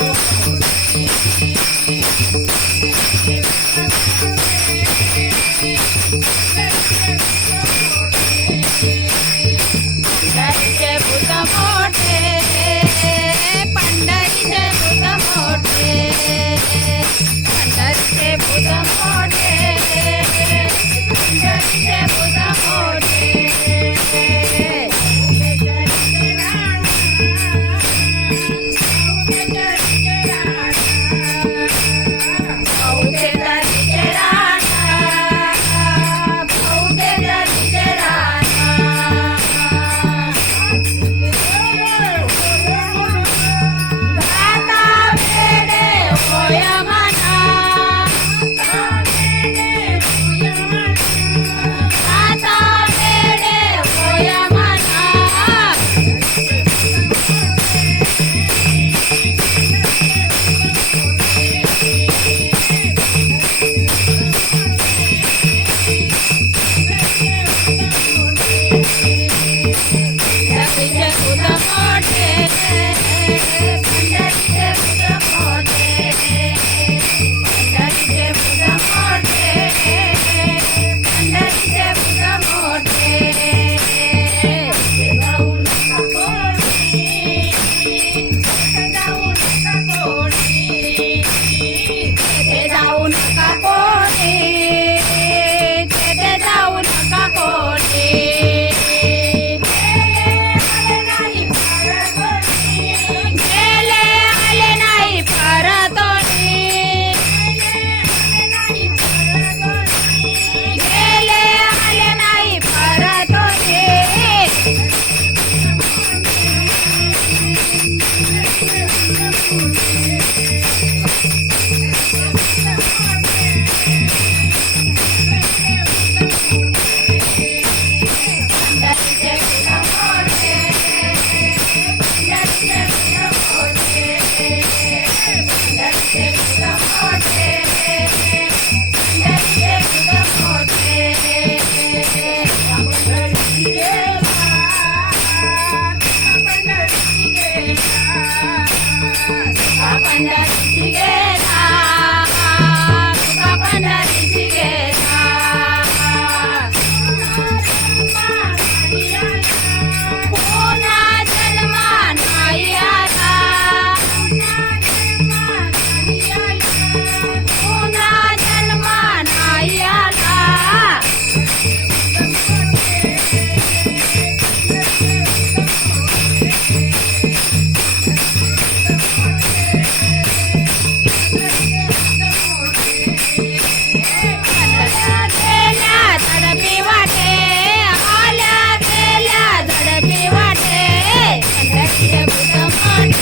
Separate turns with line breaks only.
フフフフフ。Thank you.